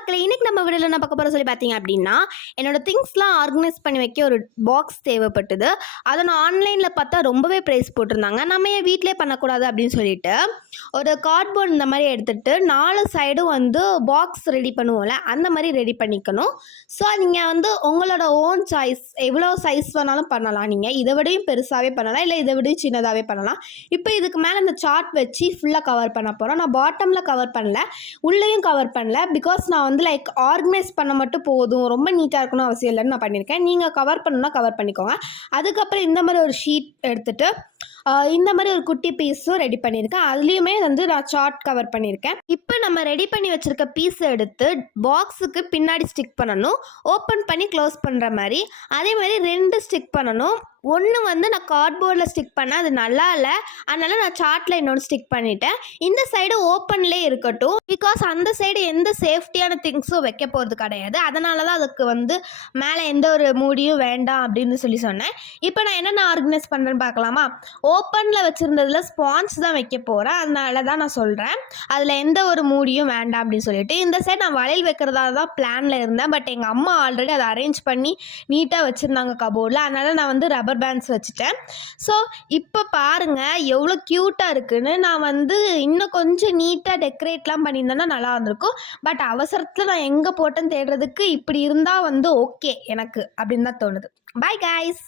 மக்களே, இன்னைக்கு நம்ம வீடியோல என்ன பார்க்க போறோம் சொல்லி பார்த்தீங்க அப்படின்னா, என்னோட திங்ஸ்லாம் ஆர்கனைஸ் பண்ணி வைக்க ஒரு பாக்ஸ் தேவைப்பட்டது. அத நான் ஆன்லைன்ல பார்த்தா ரொம்பவே பிரைஸ் போட்டிருந்தாங்க. நம்ம ஏன் வீட்லயே பண்ணக்கூடாது அப்படின்னு சொல்லிட்டு, ஒரு கார்ட்போர்ட் இந்த மாதிரி எடுத்துட்டு 4 சைடும் வந்து பாக்ஸ் ரெடி பண்ணுவோம்ல, அந்த மாதிரி ரெடி பண்ணிக்கணும். ஸோ நீங்கள் வந்து உங்களோட ஓன் சாய்ஸ் எவ்வளோ சைஸ் வேணாலும் பண்ணலாம். நீங்கள் இதை விடையும் பெருசாகவே பண்ணலாம், இல்லை இதை விடையும் சின்னதாகவே பண்ணலாம். இப்போ இதுக்கு மேலே இந்த சார்ட் வச்சு ஃபுல்லாக கவர் பண்ண போகிறோம். நான் பாட்டமில் கவர் பண்ணல, உள்ளேயும் கவர் பண்ணல. பிகாஸ் நான் வந்து லைக் ஆர்கனைஸ் பண்ண மட்டும் போதும், ரொம்ப நீட்டாக இருக்கணும் அவசியம் இல்லைன்னு நான் பண்ணியிருக்கேன். நீங்கள் கவர் பண்ணணும்னா கவர் பண்ணிக்கோங்க. அதுக்கப்புறம் இந்த மாதிரி ஒரு ஷீட் எடுத்துகிட்டு இந்த மாதிரி ஒரு குட்டி பீஸும் ரெடி பண்ணியிருக்கேன். அதுலேயுமே வந்து நான் சார்ட் கவர் பண்ணியிருக்கேன். இப்போ நம்ம ரெடி பண்ணி வச்சுருக்க பீஸை எடுத்து பாக்ஸுக்கு பின்னாடி ஸ்டிக் பண்ணணும். ஓப்பன் பண்ணி க்ளோஸ் பண்ணுற மாதிரி. அதே மாதிரி 2 ஸ்டிக் பண்ணணும். ஒன்று வந்து நான் கார்ட்போர்டில் ஸ்டிக் பண்ணேன், அது நல்லா இல்லை, அதனால் நான் சார்ட்டில் இன்னொன்று ஸ்டிக் பண்ணிட்டேன். இந்த சைடு ஓப்பன்லேயே இருக்கட்டும், பிகாஸ் அந்த சைடு எந்த சேஃப்டியான திங்ஸும் வைக்க போகிறது கிடையாது. அதனால தான் அதுக்கு வந்து மேலே எந்த ஒரு மூடியும் வேண்டாம் அப்படின்னு சொல்லி சொன்னேன். இப்போ நான் என்னென்ன ஆர்கனைஸ் பண்ணுறேன்னு பார்க்கலாமா? ஓப்பனில் வச்சுருந்ததில் ஸ்பான்ஸ் தான் வைக்க போகிறேன், அதனால தான் நான் சொல்கிறேன் அதில் எந்த ஒரு மூடியும் வேண்டாம் அப்படின்னு சொல்லிட்டு. இந்த சைடு நான் வளையல் வைக்கிறதா தான் பிளானில் இருந்தேன், பட் எங்கள் அம்மா ஆல்ரெடி அதை அரேஞ்ச் பண்ணி நீட்டாக வச்சுருந்தாங்க கபோர்டில். அதனால் நான் வந்து ரப்பர் பேண்ட்ஸ் வச்சுட்டேன். ஸோ இப்போ பாருங்கள் எவ்வளோ க்யூட்டாக இருக்குன்னு. நான் வந்து இன்னும் கொஞ்சம் நீட்டாக டெக்கரேட்லாம் பண்ணியிருந்தேன்னா நல்லா இருந்திருக்கும். பட் அவசரத்தில் நான் எங்கே போட்டேன்னு தேடுறதுக்கு இப்படி இருந்தால் வந்து ஓகே எனக்கு அப்படின்னு தான் தோணுது. Bye guys.